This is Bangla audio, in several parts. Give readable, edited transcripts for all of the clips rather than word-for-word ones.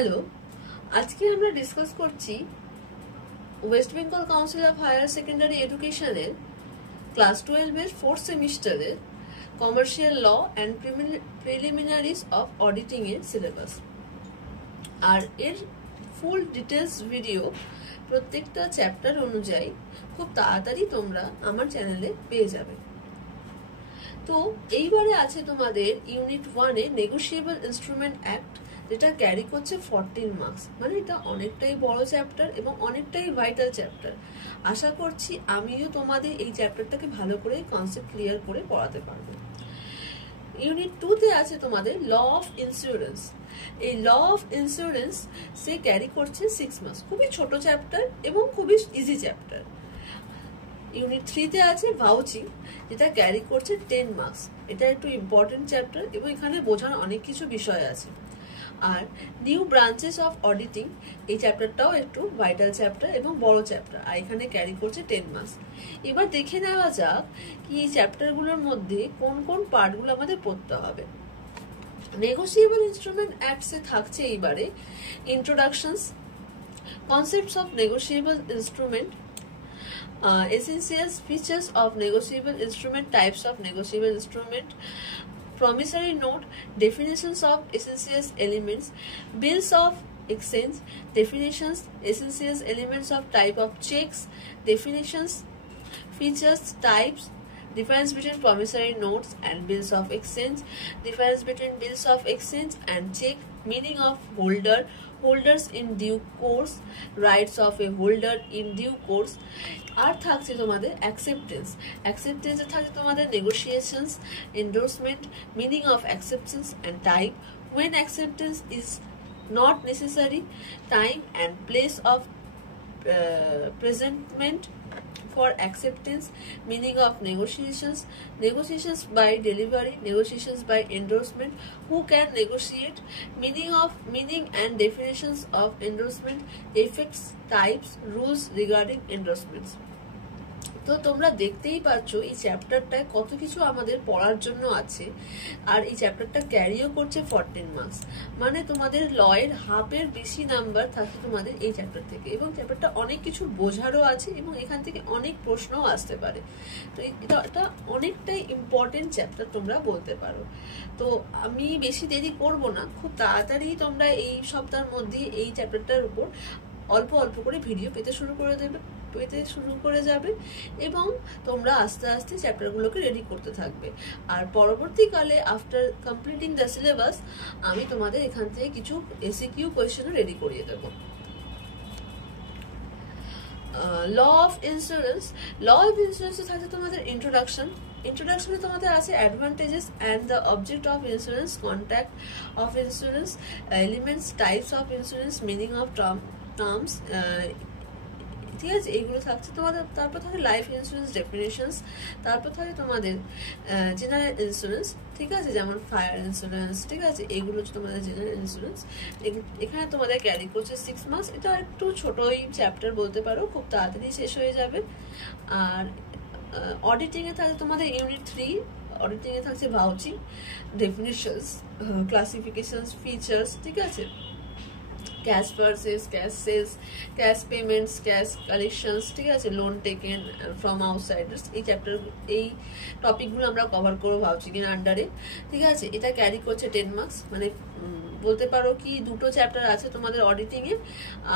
হ্যালো, আজকে আমরা ডিসকাস করছি West Bengal council of higher secondary এডুকেশনের ক্লাস 12 এর 4th সেমিস্টারের commercial law and preliminaries of auditing এর সিলেবাস। আর এর ফুল ডিটেলস ভিডিও প্রত্যেকটা চ্যাপ্টার অনুযায়ী খুব তাড়াতাড়ি তোমরা আমার চ্যানেলে পেয়ে যাবে। তো এইবারে আছে তোমাদের ইউনিট 1 এ নেগোশিয়েবল ইনস্ট্রুমেন্ট অ্যাক্ট, যেটা ক্যারি করছে 14 মার্কস। মানে এটা অনেকটাই বড় চ্যাপ্টার এবং অনেকটাই ভাইটাল চ্যাপ্টার। আশা করছি আমিও তোমাদের এই চ্যাপ্টারটাকে ভালো করে কনসেপ্ট ক্লিয়ার করে পড়াতে পারবো। ইউনিট 2 তে আছে তোমাদের ল অফ ইন্স্যুরেন্স। এই ল অফ ইন্স্যুরেন্স সে ক্যারি করছে 6 মার্কস। খুবই ছোট চ্যাপ্টার এবং খুবই ইজি চ্যাপ্টার। ইউনিট 3 তে আছে ভাউচিং, যেটা ক্যারি করছে 10 মার্কস। এটা একটু ইম্পর্টেন্ট চ্যাপ্টার এবং এখানে বোঝার অনেক কিছু বিষয় আছে। আর নিউ ব্রাঞ্চেস অফ অডিটিং, এই চ্যাপ্টারটাও একটু ভাইটাল চ্যাপ্টার এবং বড় চ্যাপ্টার, আর এখানে ক্যারি করছে 10 মার্কস। এবার দেখে নেওয়া যাক কি এই চ্যাপ্টারগুলোর মধ্যে কোন কোন পার্টগুলো আমাদের পড়তে হবে। নেগোশিয়েবল ইনস্ট্রুমেন্ট অ্যাক্টস এ থাকছে এইবারে introductions, concepts of negotiable instrument, essential features of negotiable instrument, types of negotiable instrument, promissory note, definitions of essential elements, bills of exchange, definitions, essential elements of type of checks, definitions, features, types, difference between promissory notes and bills of exchange, difference between bills of exchange and check, meaning of holder, holders in due course, rights of a holder in due course। আর থাকছে তোমাদের অ্যাকসেপ্টেন্স। অ্যাকসেপ্টেন্সে থাকছে তোমাদের negotiations, endorsement, meaning of acceptance and type, when acceptance is not necessary, time and place of presentment for acceptance, meaning of negotiations, negotiations by delivery, negotiations by endorsement, who can negotiate, meaning and definitions of endorsement, effects, types, rules regarding endorsements। তো তোমরা দেখতেই পাচ্ছ এই চ্যাপ্টারটায় কত কিছু আমাদের পড়ার জন্য আছে। আর এই চ্যাপ্টারটা ক্যারিও করছে 14 মার্কস, মানে তোমাদের লয়ের হাফের বেশি নাম্বার থাকে তোমাদের এই চ্যাপ্টার থেকে। এবং চ্যাপ্টারটা অনেক কিছু বোঝারও আছে এবং এখান থেকে অনেক প্রশ্নও আসতে পারে। তো এটা অনেকটাই ইম্পর্টেন্ট চ্যাপ্টার তোমরা বলতে পারো। তো আমি বেশি দেরি করব না, খুব তাড়াতাড়ি তোমরা এই সপ্তাহের মধ্যে এই চ্যাপ্টারটার উপর অল্প অল্প করে ভিডিও পেতে শুরু করে যাবে এবং তোমরা আস্তে আস্তে চ্যাপ্টারগুলোকে রেডি করতে থাকবে। আর পরবর্তীকালে আফটার কমপ্লিটিং দ্য সিলেবাস আমি তোমাদের এখান থেকে কিছু এসিকিউ কোয়েশ্চেনও রেডি করিয়ে দেবো। Law of insurance. Law of ইন্স্যুরেন্সে থাকে তোমাদের ইন্ট্রোডাকশনে তোমাদের আছে advantages and the object of insurance, contract of insurance, elements, types of insurance, meaning of terms, ঠিক আছে, এইগুলো থাকছে তোমাদের। তারপর থাকে লাইফ ইন্স্যুরেন্স ডেফিনেশনস, তারপর থাকে তোমাদের জেনারেল ইন্স্যুরেন্স, ঠিক আছে, যেমন ফায়ার ইন্স্যুরেন্স, ঠিক আছে, এগুলো হচ্ছে তোমাদের জেনারেল ইন্স্যুরেন্স। এখানে তোমাদের ক্যারি করছে 6 মার্কস। এটা একটু ছোটই চ্যাপ্টার বলতে পারো, খুব তাড়াতাড়ি শেষ হয়ে যাবে। আর অডিটিং এ থাকে তোমাদের ইউনিট 3, অডিটিং এ থাকছে ভাউচিং, ডেফিনিশনস, ক্লাসিফিকেশনস, ফিচার্স, ঠিক আছে, cash purchase, cash sales, cash payments, cash collections, ঠিক আছে, লোন টেকেন ফ্রম আউটসাইডার্স। এই চ্যাপ্টার এই টপিকগুলো আমরা কভার করবো ভাউচিং এর আন্ডারে, ঠিক আছে। এটা ক্যারি করছে 10 মার্কস। মানে বলতে পারো কি দুটো চ্যাপ্টার আছে তোমাদের অডিটিং এ,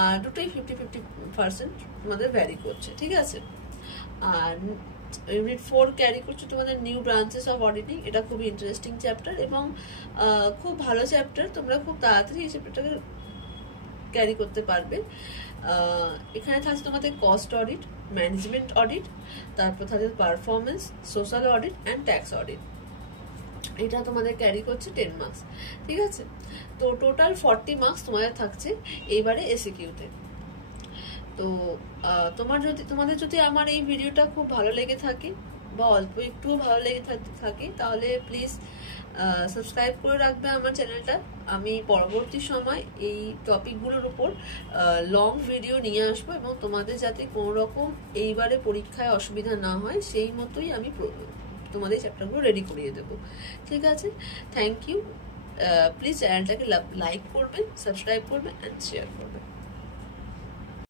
আর দুটোই 50-50% তোমাদের ভ্যারি করছে, ঠিক আছে। আর ইউনিট 4 ক্যারি করছে তোমাদের নিউ ব্রাঞ্চেস অফ অডিটিং। এটা খুবই ইন্টারেস্টিং চ্যাপ্টার এবং খুব ভালো চ্যাপ্টার। তোমরা খুব তাড়াতাড়ি এই চ্যাপ্টারটাকে ক্যারি করতে পারবে। এখানে থাকছে তোমাদের কস্ট অডিট, ম্যানেজমেন্ট অডিট, তারপর থাকছে performance, social audit and tax audit. এটা তোমাদের ক্যারি করছে 10 মার্কস, ঠিক আছে। তো টোটাল 40 মার্কস তোমাদের থাকছে এইবারে এসিকিউতে। তো তোমাদের যদি আমার এই ভিডিওটা খুব ভালো লেগে থাকে বা অল্প একটু ভালো লেগে থাকে তাহলে প্লিজ সাবস্ক্রাইব করে রাখবে আমার চ্যানেলটা। আমি পরবর্তী সময় এই টপিকগুলোর উপর লং ভিডিও নিয়ে আসবো এবং তোমাদের যাতে কোনো রকম এইবারে পরীক্ষায় অসুবিধা না হয় সেই মতোই আমি তোমাদের চ্যাপ্টারগুলো রেডি করিয়ে দেবো, ঠিক আছে। Thank you. প্লিজ চ্যানেলটাকে লাইক করবেন, সাবস্ক্রাইব করবেন অ্যান্ড শেয়ার করবেন।